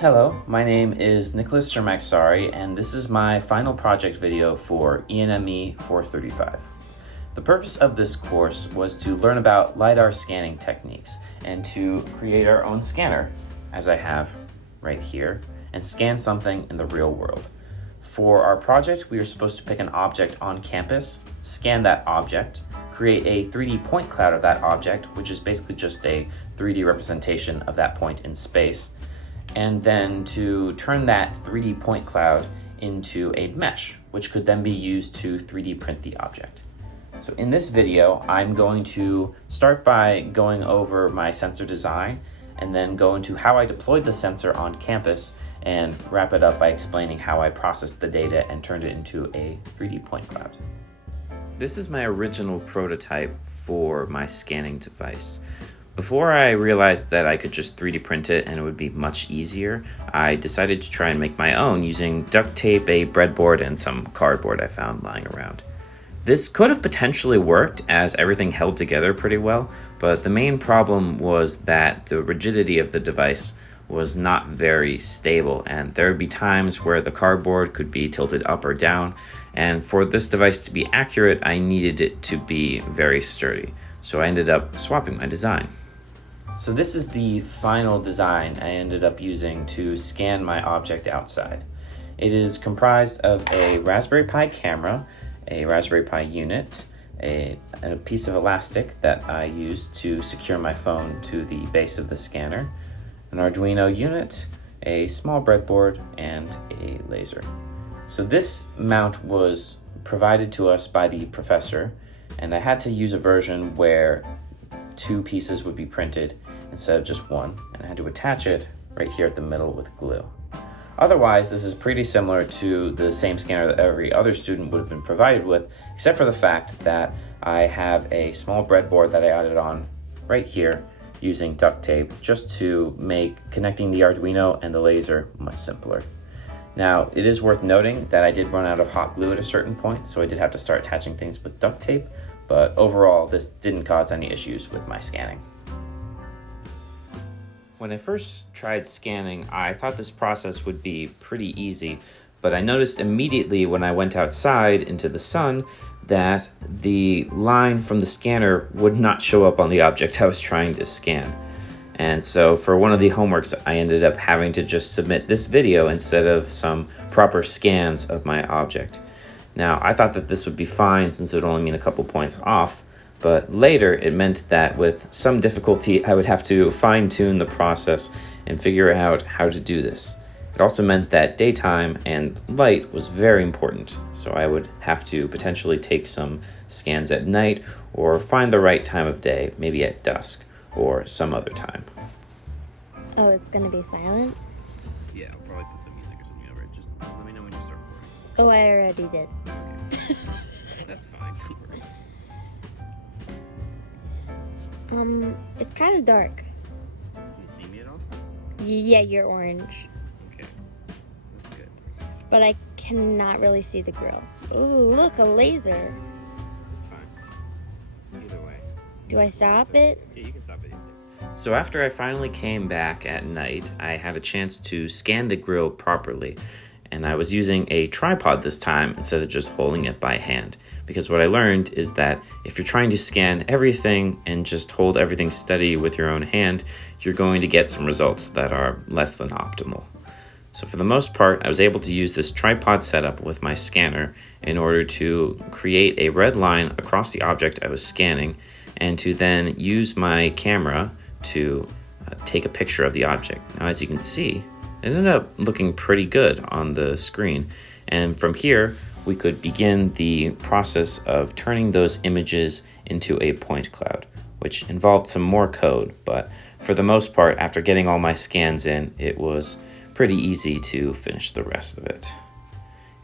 Hello, my name is Nicholas Sremac-Saari, and this is my final project video for ENME435. The purpose of this course was to learn about LiDAR scanning techniques and to create our own scanner, as I have right here, and scan something in the real world. For our project, we are supposed to pick an object on campus, scan that object, create a 3D point cloud of that object, which is basically just a 3D representation of that point in space, and then to turn that 3D point cloud into a mesh, which could then be used to 3D print the object. So in this video, I'm going to start by going over my sensor design and then go into how I deployed the sensor on campus and wrap it up by explaining how I processed the data and turned it into a 3D point cloud. This is my original prototype for my scanning device. Before I realized that I could just 3D print it and it would be much easier, I decided to try and make my own using duct tape, a breadboard, and some cardboard I found lying around. This could have potentially worked as everything held together pretty well, but the main problem was that the rigidity of the device was not very stable, and there would be times where the cardboard could be tilted up or down, and for this device to be accurate, I needed it to be very sturdy. So I ended up swapping my design. So this is the final design I ended up using to scan my object outside. It is comprised of a Raspberry Pi camera, a Raspberry Pi unit, and a piece of elastic that I used to secure my phone to the base of the scanner, an Arduino unit, a small breadboard, and a laser. So this mount was provided to us by the professor, and I had to use a version where two pieces would be printed instead of just one, and I had to attach it right here at the middle with glue. Otherwise, this is pretty similar to the same scanner that every other student would have been provided with, except for the fact that I have a small breadboard that I added on right here using duct tape just to make connecting the Arduino and the laser much simpler. Now, it is worth noting that I did run out of hot glue at a certain point, so I did have to start attaching things with duct tape, but overall, this didn't cause any issues with my scanning. When I first tried scanning, I thought this process would be pretty easy, but I noticed immediately when I went outside into the sun that the line from the scanner would not show up on the object I was trying to scan. And so for one of the homeworks, I ended up having to just submit this video instead of some proper scans of my object. Now, I thought that this would be fine since it would only mean a couple points off, but later it meant that with some difficulty I would have to fine-tune the process and figure out how to do this. It also meant that daytime and light was very important, so I would have to potentially take some scans at night or find the right time of day, maybe at dusk or some other time. Oh, it's gonna be silent? Yeah, I'll probably put some music or something over it. Just let me know when you start recording. Oh, I already did. Okay. That's fine, don't worry. It's kind of dark. Can you see me at all? Yeah, you're orange. Okay, that's good. But I cannot really see the grill. Ooh, look, a laser. That's fine. Either way. Do I stop it? Yeah, you can stop it. So after I finally came back at night, I had a chance to scan the grill properly, and I was using a tripod this time instead of just holding it by hand. Because what I learned is that if you're trying to scan everything and just hold everything steady with your own hand, you're going to get some results that are less than optimal. So for the most part, I was able to use this tripod setup with my scanner in order to create a red line across the object I was scanning, and to then use my camera to take a picture of the object. Now, as you can see, it ended up looking pretty good on the screen, and from here we could begin the process of turning those images into a point cloud, which involved some more code, but for the most part, after getting all my scans in, it was pretty easy to finish the rest of it.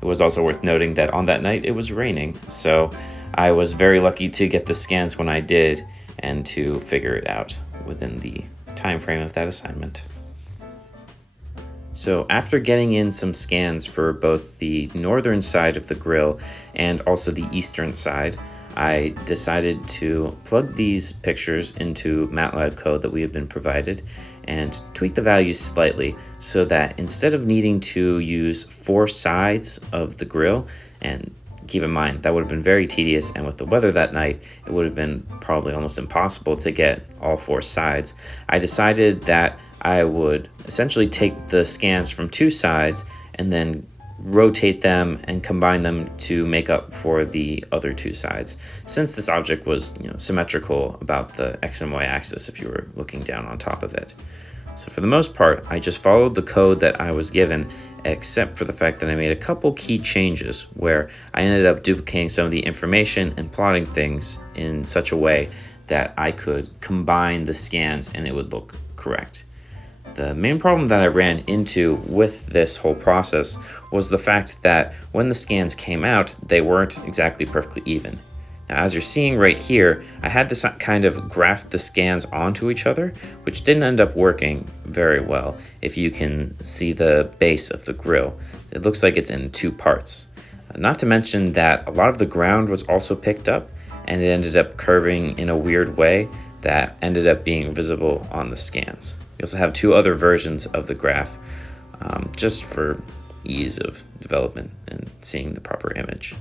It was also worth noting that on that night it was raining, so I was very lucky to get the scans when I did and to figure it out within the time frame of that assignment. So after getting in some scans for both the northern side of the grill and also the eastern side, I decided to plug these pictures into MATLAB code that we had been provided and tweak the values slightly so that instead of needing to use 4 sides of the grill, and keep in mind that would have been very tedious, and with the weather that night it would have been probably almost impossible to get all 4 sides, I decided that I would essentially take the scans from 2 sides and then rotate them and combine them to make up for the other 2 sides, since this object was symmetrical about the X and Y axis if you were looking down on top of it. So for the most part, I just followed the code that I was given, except for the fact that I made a couple key changes where I ended up duplicating some of the information and plotting things in such a way that I could combine the scans and it would look correct. The main problem that I ran into with this whole process was the fact that when the scans came out, they weren't exactly perfectly even. Now, as you're seeing right here, I had to kind of graft the scans onto each other, which didn't end up working very well. If you can see the base of the grill, it looks like it's in 2 parts. Not to mention that a lot of the ground was also picked up, and it ended up curving in a weird way that ended up being visible on the scans. We also have 2 other versions of the graph, just for ease of development and seeing the proper image.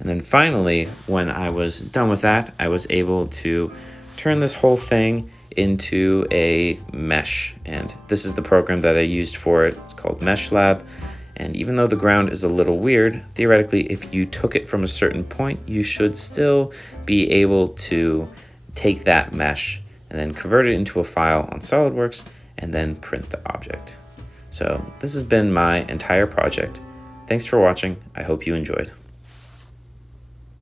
And then finally, when I was done with that, I was able to turn this whole thing into a mesh. And this is the program that I used for it. It's called Mesh Lab. And even though the ground is a little weird, theoretically, if you took it from a certain point, you should still be able to take that mesh and then convert it into a file on SolidWorks and then print the object. So this has been my entire project. Thanks for watching. I hope you enjoyed.